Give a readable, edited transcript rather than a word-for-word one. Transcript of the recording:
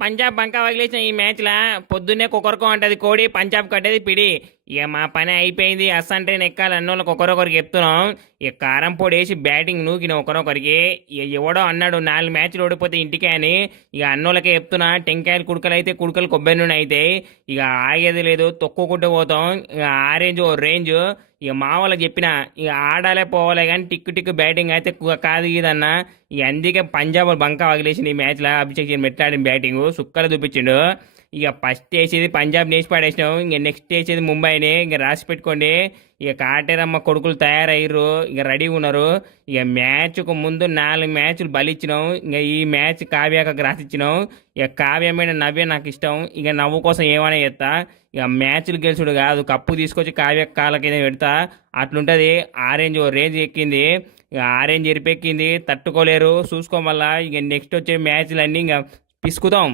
పంజాబ్ బంకా వదిలేసిన ఈ మ్యాచ్లా పొద్దున్నే కుక్కరకో అంటది కోడి, పంజాబ్ కట్టేది పిడి. ఇక మా పని అయిపోయింది. అస్సంటే ఎక్కాలి అన్నోళ్ళకి ఒకరొకరికి చెప్తున్నాం. ఇక కారం పొడి వేసి బ్యాటింగ్ నూకిన ఒకరొకరికి. ఇక ఎవడో అన్నాడు 4 మ్యాచ్లు ఓడిపోతే ఇంటికే అని. ఇక అన్నోళ్ళకే చెప్తున్నా, టెంకాయలు కుడుకలు అయితే కుడుకలు కొబ్బరి నూనె అయితే. ఇక ఆగేది లేదు, తొక్కుకుంటూ పోతాం. ఇక ఆ రేంజ్ ఓ రేంజ్. ఇక మా వాళ్ళకి చెప్పిన, ఇక ఆడాలే పోవాలే కానీ టిక్కు టిక్కు బ్యాటింగ్ అయితే కాదు ఇదన్నా. ఇక అందుకే పంజాబ్ బంకా వదిలేసింది ఈ మ్యాచ్లో. అభిషేక్ శర్మ ఎట్లాడిన బ్యాటింగ్ సుక్కలు చూపించిండు. ఇక ఫస్ట్ వేసేది పంజాబ్ నేసి పడేసినాం. ఇంక నెక్స్ట్ వేసేది ముంబైని. ఇంక రాసి పెట్టుకోండి. ఇక కాటేరమ్మ కొడుకులు తయారయ్యారు, ఇక రెడీగా ఉన్నారు. ఇక మ్యాచ్కు ముందు 4 మ్యాచ్లు బలిచ్చినాం. ఇక ఈ మ్యాచ్ కావ్యాక రాసిచ్చినాం. ఇక కావ్యమైన నవ్వే నాకు ఇష్టం. ఇక నవ్వు కోసం ఏమైనా చేస్తా. ఇక మ్యాచ్లు గెలుచుడు కాదు, కప్పు తీసుకొచ్చి కావ్య కాళ్ళ కింద పెడతా. అట్లుంటుంది. ఆరెంజ్ ఓ రేంజ్ ఎక్కింది. ఇక ఆరెంజ్ ఎరిపెక్కింది, తట్టుకోలేరు. చూసుకోమల్లా ఇక నెక్స్ట్ వచ్చే మ్యాచ్లన్నీ ఇంకా పిసుకుతాం.